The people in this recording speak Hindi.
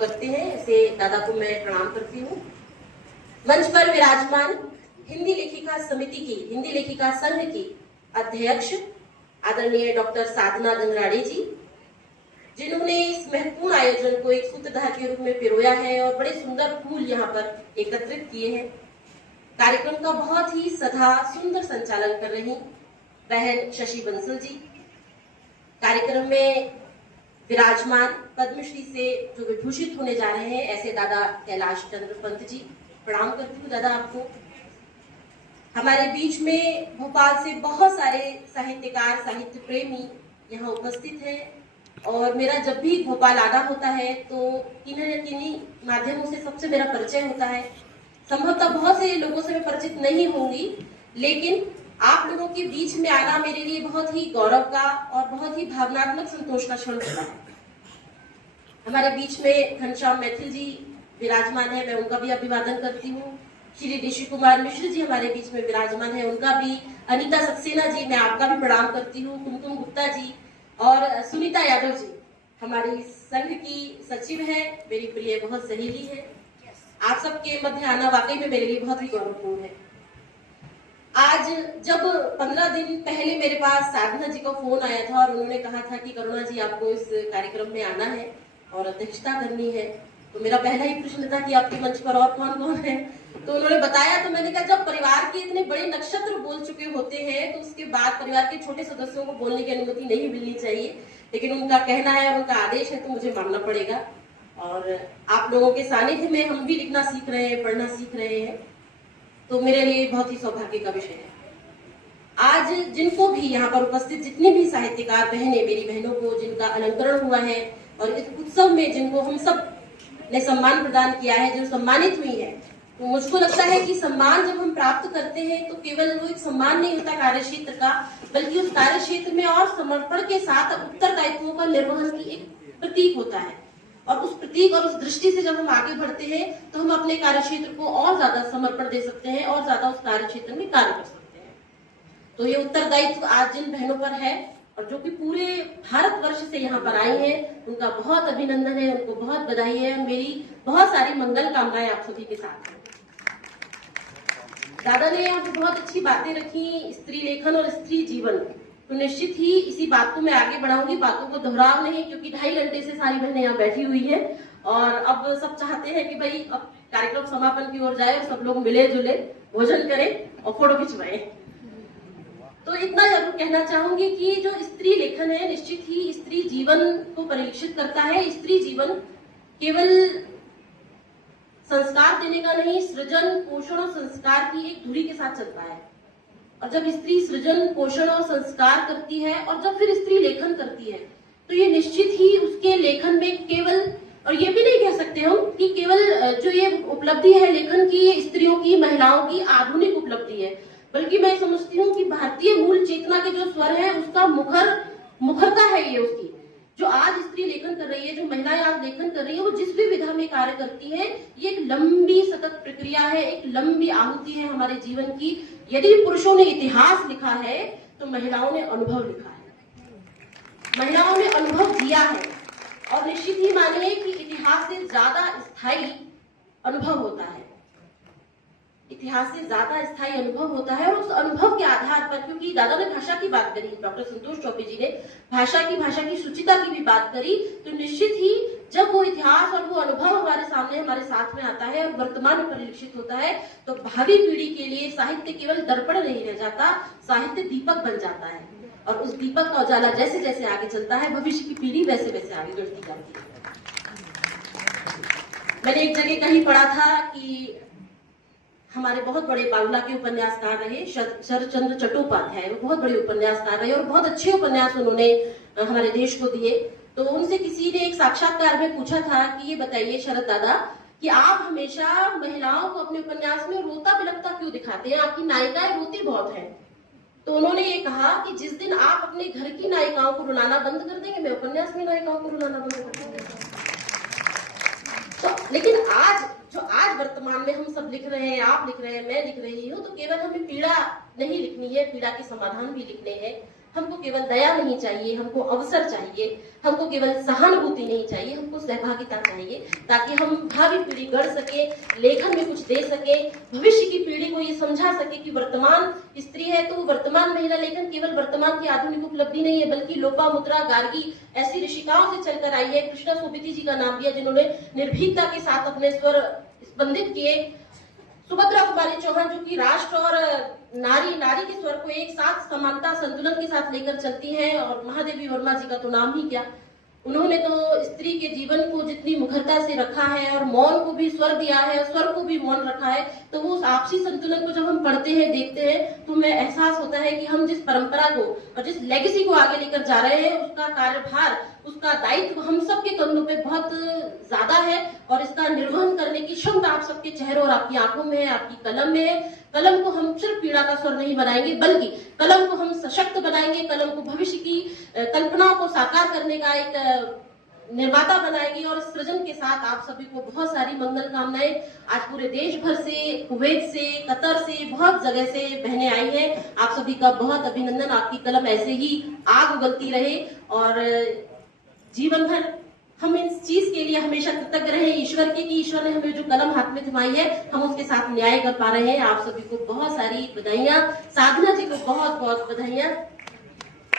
करते हैं ऐसे दादा को मैं प्रणाम करती हूँ। मंच पर विराजमान हिंदी लेखिका समिति की, हिंदी लेखिका संघ की अध्यक्ष आदरणीय डॉक्टर साधना गंगराड़े जी, जिन्होंने इस महत्वपूर्ण आयोजन को एक सूत्रधार के रूप में पिरोया है और बड़े सुंदर फूल यहाँ पर एकत्रित किए हैं। कार्यक्रम का बहुत ही सधा सुंदर संचालन कर रही बहन शशि बंसल जी, कार्यक्रम में विराजमान पद्मश्री से जो विभूषित होने जा रहे हैं ऐसे दादा कैलाश चंद्र पंत जी, प्रणाम करती हूँ दादा आपको। हमारे बीच में भोपाल से बहुत सारे साहित्यकार, साहित्य प्रेमी यहाँ उपस्थित हैं और मेरा जब भी भोपाल आना होता है तो किन्हीं माध्यमों से सबसे मेरा परिचय होता है। संभवतः बहुत से लोगों से मैं परिचित नहीं होंगी, लेकिन आप लोगों के बीच में आना मेरे लिए बहुत ही गौरव का और बहुत ही भावनात्मक संतोष का क्षण होता है। हमारे बीच में घनश्याम मैथिल जी विराजमान है, मैं उनका भी अभिवादन करती हूँ। श्री ऋषि कुमार मिश्र जी हमारे बीच में विराजमान है, उनका भी। अनीता सक्सेना जी, मैं आपका भी प्रणाम करती हूँ। कुमकुम गुप्ता जी और सुनीता यादव जी हमारी संघ की सचिव है, मेरी प्रिय बहुत सहेली है। आप सबके मध्य आना वाकई में मेरे लिए बहुत ही गौरवपूर्ण है। आज जब 15 दिन पहले मेरे पास साधना जी का फोन आया था और उन्होंने कहा था कि करुणा जी आपको इस कार्यक्रम में आना है और अध्यक्षता करनी है, तो मेरा पहला ही प्रश्न था कि आपके मंच पर और कौन कौन है। तो उन्होंने बताया, तो मैंने कहा जब परिवार के इतने बड़े नक्षत्र बोल चुके होते हैं तो उसके बाद परिवार के छोटे सदस्यों को बोलने की अनुमति नहीं मिलनी चाहिए, लेकिन उनका कहना है और उनका आदेश है तो मुझे मानना पड़ेगा। और आप लोगों के सानिध्य में हम भी लिखना सीख रहे हैं, पढ़ना सीख रहे हैं, तो मेरे लिए बहुत ही सौभाग्य का विषय है। आज जिनको भी यहाँ पर उपस्थित जितनी भी साहित्यकार बहनें, मेरी बहनों को जिनका अलंकरण हुआ है और इस उत्सव में जिनको हम सब ने सम्मान प्रदान किया है, जो सम्मानित हुई है, तो मुझको लगता है कि सम्मान जब हम प्राप्त करते हैं तो केवल वो एक सम्मान नहीं होता कार्य क्षेत्र का, बल्कि उस कार्य क्षेत्र में और समर्पण के साथ उत्तरदायित्वों का निर्वहन की एक प्रतीक होता है। और उस प्रतीक और उस दृष्टि से जब हम आगे बढ़ते हैं तो हम अपने कार्य क्षेत्र को और ज्यादा समर्पण दे सकते हैं और ज्यादा उस कार्य क्षेत्र में कार्य कर सकते हैं। तो ये उत्तरदायित्व आज जिन बहनों पर है और जो कि पूरे भारतवर्ष से यहाँ पर आई हैं, उनका बहुत अभिनंदन है, उनको बहुत बधाई है। मेरी बहुत सारी मंगल कामनाएं आप सभी के साथ हैं। दादा ने यहाँ जो बहुत अच्छी बातें रखी, स्त्री लेखन और स्त्री जीवन, तो निश्चित ही इसी बात को मैं आगे बढ़ाऊंगी, बातों को दोहराव नहीं, क्योंकि 2.5 घंटे से सारी बहनें यहाँ बैठी हुई है और अब सब चाहते हैं कि भाई अब कार्यक्रम समापन की ओर जाए और सब लोग मिले जुले भोजन करें और फोटो खिंचवाएं। तो इतना जरूर कहना चाहूंगी कि जो स्त्री लेखन है निश्चित ही स्त्री जीवन को परिलक्षित करता है। स्त्री जीवन केवल संस्कार देने का नहीं, सृजन, पोषण और संस्कार की एक धुरी के साथ चलता है। और जब स्त्री सृजन, पोषण और संस्कार करती है और जब फिर स्त्री लेखन करती है तो ये निश्चित ही उसके लेखन में केवल, और ये भी नहीं कह सकते हम कि केवल जो ये उपलब्धि है लेखन की, स्त्रियों की, महिलाओं की आधुनिक उपलब्धि है, बल्कि मैं समझती हूँ कि भारतीय मूल चेतना के जो स्वर है उसका मुखरता है ये उसकी। जो आज स्त्री लेखन कर रही है, जो महिलाएं आज लेखन कर रही है, वो जिस भी विधा में कार्य करती है, ये एक लंबी सतत प्रक्रिया है, एक लंबी आहुति है हमारे जीवन की। यदि पुरुषों ने इतिहास लिखा है तो महिलाओं ने अनुभव लिखा है, महिलाओं ने अनुभव दिया है। और निश्चित ही मानिए कि इतिहास से ज्यादा स्थायी अनुभव होता है, इतिहास से ज्यादा स्थायी अनुभव होता है। और उस अनुभव के आधार पर, क्योंकि दादा ने भाषा की बात करी, डॉक्टर संतोष चौबे जी ने भाषा की शुचिता की भी बात करी, तो निश्चित ही जब वो इतिहास और वो अनुभव हमारे सामने, हमारे साथ में आता है और वर्तमान में परिलक्षित होता है, तो भावी पीढ़ी के लिए साहित्य केवल दर्पण नहीं रह जाता, साहित्य दीपक बन जाता है। और उस दीपक का उजाला जैसे जैसे आगे चलता है, भविष्य की पीढ़ी वैसे वैसे आगे बढ़ती जाती है। मैंने एक जगह कहीं पढ़ा था कि हमारे बहुत बड़े बांग्ला के उपन्यासकार रहे शरदचंद्र चट्टोपाध्याय, वो बहुत बड़े उपन्यासकार रहे और बहुत अच्छे उपन्यास उन्होंने हमारे देश को दिए। तो उनसे किसी ने एक साक्षात्कार में पूछा था कि ये बताइए शरद दादा कि आप हमेशा महिलाओं को अपने उपन्यास में रोता बिलखता क्यों दिखाते हैं, आपकी नायिकाएं रोती बहुत हैं। तो उन्होंने ये कहा कि जिस दिन आप अपने घर की नायिकाओं को रुलाना बंद कर देंगे, मैं उपन्यास में नायिकाओं को रुलाना बंद कर दूंगी। तो लेकिन आज वर्तमान में हम सब लिख रहे हैं, आप लिख रहे हैं, मैं लिख रही हूँ, तो केवल हमें पीड़ा नहीं लिखनी है, पीड़ा के समाधान भी लिखने हैं, हमको केवल दया नहीं चाहिए, हमको अवसर चाहिए, हमको केवल सहानुभूति नहीं चाहिए, हमको सहभागिता चाहिए, ताकि हम भावी पीढ़ी गढ़ सके, लेखन में कुछ दे सके, भविष्य की पीढ़ी को ये समझा सके कि वर्तमान स्त्री है तो वर्तमान महिला लेखन केवल वर्तमान की आधुनिक उपलब्धि नहीं है, बल्कि लोपामुद्रा, गार्गी ऐसी ऋषिकाओं से चलकर आई है। कृष्णा सोबती जी का नाम दिया, जिन्होंने निर्भीकता के साथ अपने स्वर स्पंदित किए। सुभद्रा कुमारी चौहान, जो कि राष्ट्र और नारी के स्वर को एक साथ समानता संतुलन के साथ लेकर चलती हैं। और महादेवी वर्मा जी का तो नाम ही क्या, उन्होंने तो स्त्री के जीवन को जितनी मुखरता से रखा है और मौन को भी स्वर दिया है, स्वर को भी मौन रखा है। तो वो आपसी संतुलन को जब हम पढ़ते हैं, देखते हैं, तो हमें एहसास होता है कि हम जिस परंपरा को और जिस लेगेसी को आगे लेकर जा रहे हैं, उसका कार्यभार, उसका दायित्व हम सबके कंधों पे बहुत ज्यादा है। और इसका निर्वहन करने की क्षमता आप सबके चेहरों और आपकी आंखों में है, आपकी कलम में है। कलम को हम सिर्फ पीड़ा का स्वर नहीं बनाएंगे, बल्कि कलम को हम सशक्त बनाएंगे, कलम को भविष्य की कल्पनाओं को साकार करने का एक निर्माता बनाएगी। और सृजन के साथ आप सभी को बहुत सारी मंगल कामनाएं। आज पूरे देश भर से, कुवैत से, कतर से, बहुत जगह से बहनें आई हैं। आप सभी का बहुत अभिनंदन। आपकी कलम ऐसे ही आग उगलती रहे और जीवन भर हम इस चीज के लिए हमेशा कृतज्ञ रहे ईश्वर के, कि ईश्वर ने हमें जो कलम हाथ में थमाई है, हम उसके साथ न्याय कर पा रहे हैं। आप सभी को बहुत सारी बधाइयां। साधना जी को बहुत बहुत बधाइयां।